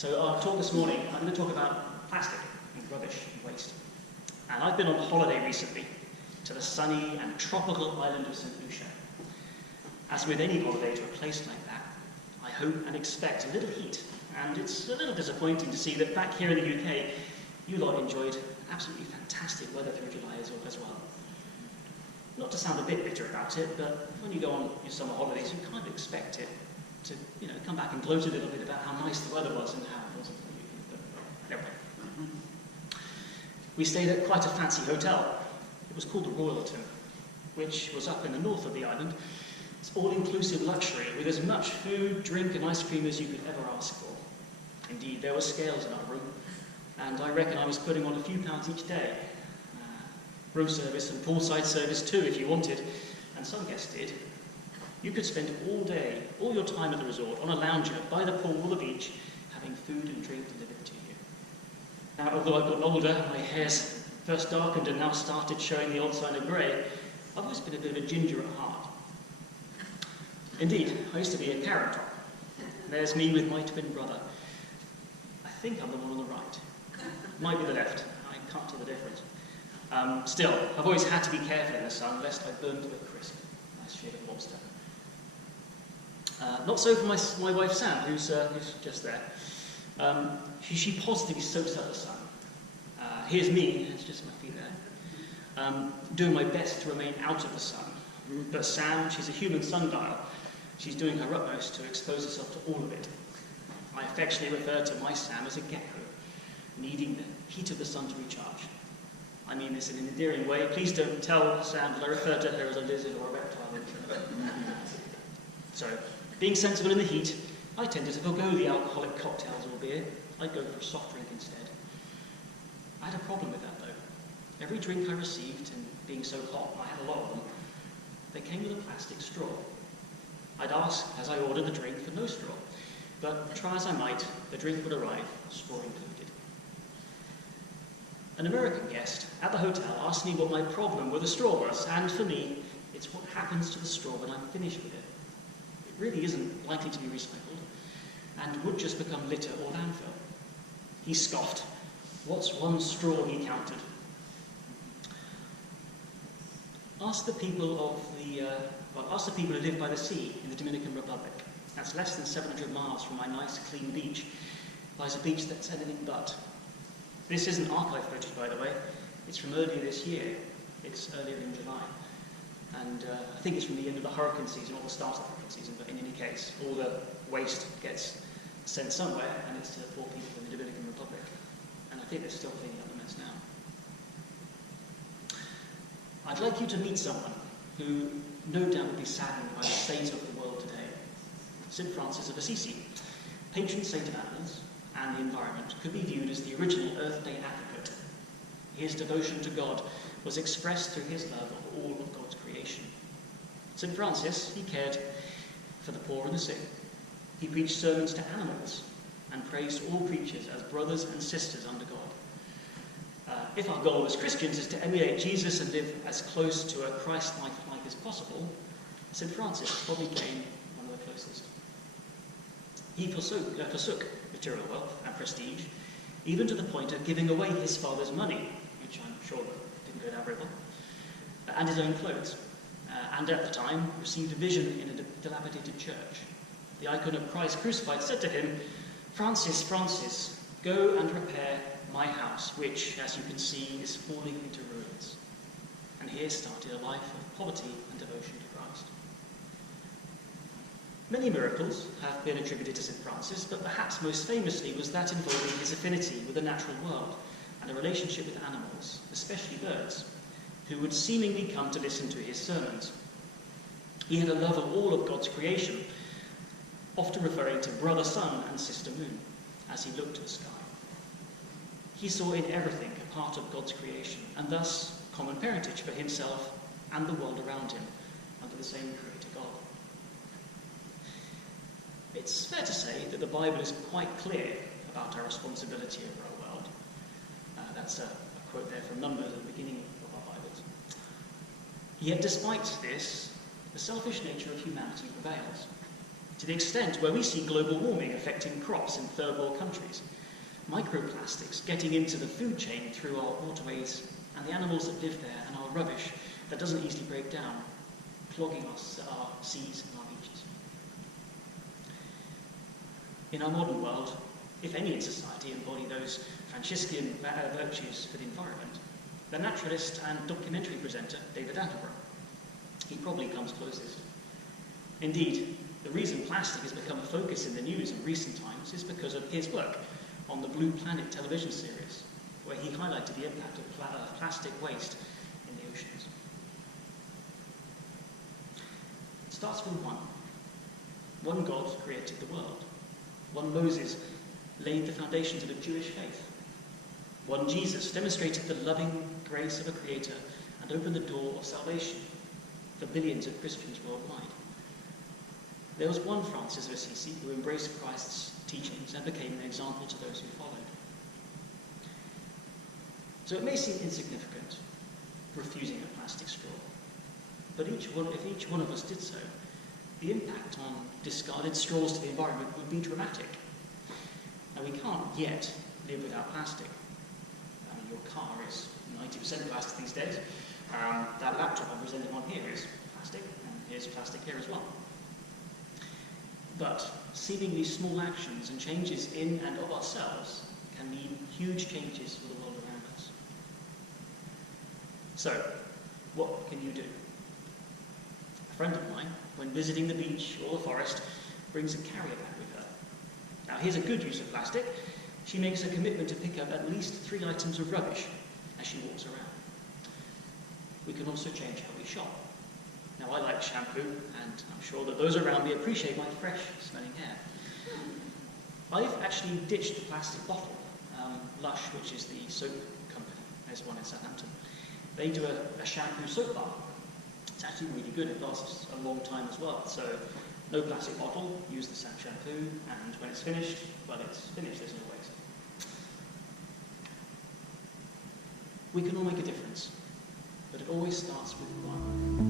So our talk this morning, I'm going to talk about plastic and rubbish and waste. And I've been on holiday recently to the sunny and tropical island of St. Lucia. As with any holiday to a place like that, I hope and expect a little heat, and it's a little disappointing to see that back here in the UK, you lot enjoyed absolutely fantastic weather through July as well. Not to sound a bit bitter about it, but when you go on your summer holidays, you kind of expect it to, come back and gloat a little bit about how nice the weather was and how it wasn't for you. But anyway. We stayed at quite a fancy hotel. It was called the Royalton, which was up in the north of the island. It's all-inclusive luxury with as much food, drink and ice cream as you could ever ask for. Indeed, there were scales in our room, and I reckon I was putting on a few pounds each day. Room service and poolside service too, if you wanted, and some guests did. You could spend all your time at the resort, on a lounger, by the pool or the beach, having food and drink delivered to you. Now, although I've got older, my hair's first darkened and now started showing the old sign of grey, I've always been a bit of a ginger at heart. Indeed, I used to be a carrot top. There's me with my twin brother. I think I'm the one on the right. Might be the left. I can't tell the difference. Still, I've always had to be careful in the sun, lest I burn to a crisp. Nice shade of lobster. Not so for my wife Sam, who's just there. She positively soaks up the sun. Here's me, it's just my feet there, doing my best to remain out of the sun. But Sam, she's a human sundial. She's doing her utmost to expose herself to all of it. I affectionately refer to my Sam as a gecko, needing the heat of the sun to recharge. I mean this in an endearing way. Please don't tell Sam that I refer to her as a lizard or a reptile. So, being sensible in the heat, I tended to forgo the alcoholic cocktails or beer. I'd go for a soft drink instead. I had a problem with that though. Every drink I received, and being so hot, I had a lot of them, they came with a plastic straw. I'd ask, as I ordered the drink, for no straw, but try as I might, the drink would arrive, straw included. An American guest at the hotel asked me what my problem with the straw was, and for me, it's what happens to the straw when I'm finished with it. It really isn't likely to be recycled, and would just become litter or landfill. He scoffed. What's one straw, he counted. Ask the people who live by the sea in the Dominican Republic. That's less than 700 miles from my nice, clean beach. Lies a beach that's anything but. This isn't archive footage, by the way. It's from earlier this year. It's earlier in July. And I think it's from the end of the hurricane season, or the start of the hurricane season, but in any case, all the waste gets sent somewhere, and it's to the poor people in the Dominican Republic. And I think they're still cleaning up the mess now. I'd like you to meet someone who no doubt would be saddened by the state of the world today. St. Francis of Assisi, patron saint of animals and the environment, could be viewed as the original Earth Day advocate. His devotion to God was expressed through his love of all of God's creation. St. Francis, he cared for the poor and the sick. He preached sermons to animals and praised all creatures as brothers and sisters under God. If our goal as Christians is to emulate Jesus and live as close to a Christ-like life as possible, St. Francis probably came one of the closest. He forsook material wealth and prestige, even to the point of giving away his father's money, which I'm sure didn't go down very well, and his own clothes, and at the time received a vision in a dilapidated church. The icon of Christ crucified said to him, "Francis, Francis, go and repair my house, which, as you can see, is falling into ruins." And here started a life of poverty and devotion to Christ. Many miracles have been attributed to St. Francis, but perhaps most famously was that involving his affinity with the natural world and a relationship with animals, especially birds, who would seemingly come to listen to his sermons. He had a love of all of God's creation, often referring to brother sun and sister moon as he looked to the sky. He saw in everything a part of God's creation, and thus common parentage for himself and the world around him under the same creator God. It's fair to say that the Bible is quite clear about our responsibility over our world. That's a quote there from Numbers at the beginning of our Bibles. Yet despite this, the selfish nature of humanity prevails. to the extent where we see global warming affecting crops in third world countries, microplastics getting into the food chain through our waterways and the animals that live there, and our rubbish that doesn't easily break down, clogging our seas and our beaches. In our modern world, if any in society embody those Franciscan virtues for the environment, the naturalist and documentary presenter David Attenborough. He probably comes closest. Indeed, the reason plastic has become a focus in the news in recent times is because of his work on the Blue Planet television series, where he highlighted the impact of plastic waste in the oceans. It starts from one. One God created the world. One Moses laid the foundations of a Jewish faith. One Jesus demonstrated the loving grace of a creator and opened the door of salvation for billions of Christians worldwide. There was one Francis of Assisi who embraced Christ's teachings and became an example to those who followed. So it may seem insignificant, refusing a plastic straw, but if each one of us did so, the impact on discarded straws to the environment would be dramatic. Now, we can't yet live without plastic. Your car is 90% plastic these days. That laptop I'm presenting on here is plastic, and here's plastic here as well. But seemingly small actions and changes in and of ourselves can mean huge changes for the world around us. So, what can you do? A friend of mine, when visiting the beach or the forest, brings a carrier bag with her. Now, here's a good use of plastic. She makes a commitment to pick up at least 3 items of rubbish as she walks around. We can also change how we shop. Now, I like shampoo, and I'm sure that those around me appreciate my fresh smelling hair. I've actually ditched the plastic bottle. Lush, which is the soap company, there's one in Southampton. They do a shampoo soap bar. It's actually really good, it lasts a long time as well. So, no plastic bottle, use the shampoo, and when it's finished, well, it's finished, there's no waste. We can all make a difference, but it always starts with one.